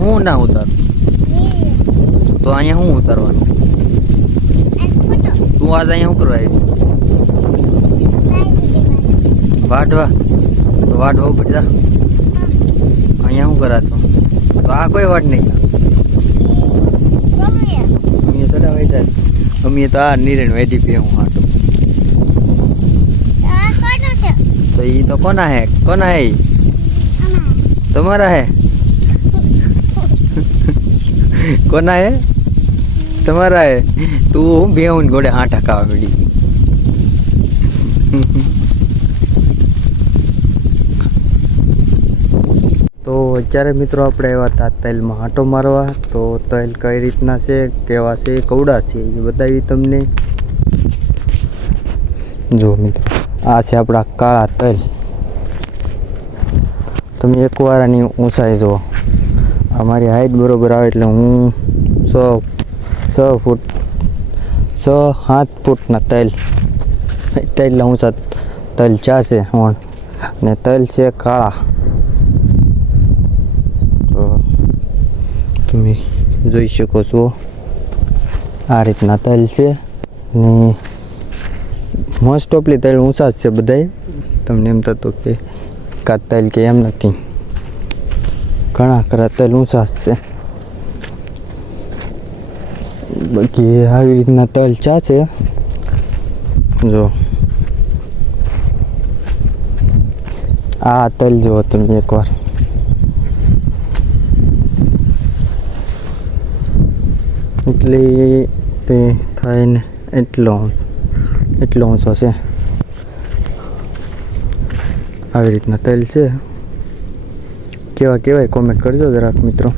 હું ના ઉતારું તો અહીંયા શું ઉતારવાનું? તું આજ અહીંયા શું કરવા આવી? વાઢવા? તો વાઢવા ઉપર જા. અહીંયા શું કરાતો? તો આ કોઈ વાટ નહીં. અમે ચડાવાઈ જાય. અમે તો આ નીરણ વેડી પીએ હું હાટું. તો એ તો કોના હે? કોના હે? તમારા હે? કોના હે? તમારા હે? તું બેહું ઘોડે આટા ખાવા મળી. તો અત્યારે મિત્રો આપણે એવા હતા તલમાં આંટો મારવા. તો તલ કઈ રીતના છે, કેવા છે, કવડા છે એ બતાવી તમને. જો મિત્રો આ છે આપણા કાળા તલ. તમે એકવાર આની ઊંચાઈ જુઓ. અમારી હાઈટ બરોબર આવે એટલે હું 6 ફૂટ 7 ફૂટના તલ એટલા ઊંચા તલ ચા છે ને તલ છે કાળા. તો તમે જોઈ શકો છો આ રીતના તલ છે ને મોસ્ટ ઓફલી તલ ઊંચા જ છે બધાય. તમને એમ થતું કે કાં તલ કે એમ નથી, ઘણા ખરા તલ ઊંચા જ છે. બાકી આવી રીતના તલ ચા છે. જો આ તલ જુઓ તમે એકવાર. એટલે તે થાય ને એટલો ઊંચો છે. આવી રીતના તલ છે. કેવા કહેવાય કોમેન્ટ કરજો જરાક મિત્રો.